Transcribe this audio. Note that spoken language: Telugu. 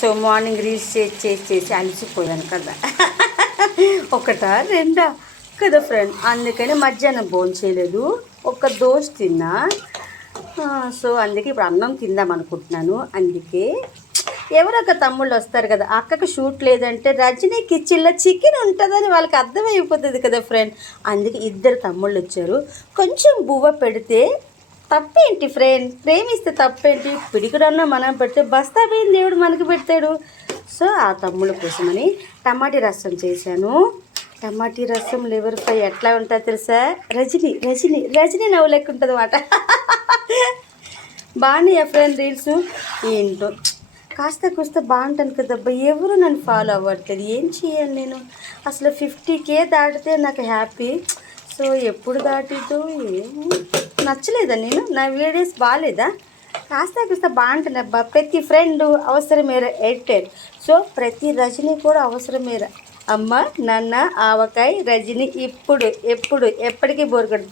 సో మార్నింగ్ రీల్స్ చేసి అలసిపోయాను కదా. ఒకటా రెండా కదా ఫ్రెండ్, అందుకని మధ్యాహ్నం భోజనం చేయలేదు, ఒక దోశ తిన్నా. సో అందుకే ఇప్పుడు అన్నం తిందాం అనుకుంటున్నాను. అందుకే ఎవరొక తమ్ముళ్ళు వస్తారు కదా, అక్కకు షూట్ లేదంటే రజనీ కిచెన్లో చికెన్ ఉంటుందని వాళ్ళకి అర్థమైపోతుంది కదా ఫ్రెండ్. అందుకే ఇద్దరు తమ్ముళ్ళు వచ్చారు. కొంచెం బువ్వ పెడితే తప్పేంటి ఫ్రెండ్, ప్రేమిస్తే తప్పేంటి, పిడికిడన్నా మనం పెడితే బస్తా పోయిన దేవుడు మనకి పెడతాడు. సో ఆ తమ్ముళ్ళ కోసమని టమాటీ రసం చేశాను. టమాటీ రసం లివర్ ఫ్రై ఎట్లా ఉంటుంది తెలుసా, రజనీ రజనీ రజనీ నవ్వు లెక్క ఉంటుంది అన్నమాట. బాగున్నాయి ఫ్రెండ్ రీల్స్. ఏంటో కాస్త కూస్త బాగుంటాను కదబ్బా, ఎవరు నన్ను ఫాలో అవ్వట్లేదు, ఏం చేయాలి నేను. అసలు 50K దాటితే నాకు హ్యాపీ. సో ఎప్పుడు దాటితో నచ్చలేదా, నేను నా వీడియోస్ బాగాలేదా, కాస్త కూస్త బాగుంటుంది అబ్బా. ప్రతి ఫ్రెండ్ అవసరమేర ఎడిటెడ్. సో ప్రతి రజనీ కూడా అవసరమేర. అమ్మ నాన్న ఆవకాయ రజనీ ఇప్పుడు ఎప్పుడు ఎప్పటికీ బోరుగడు.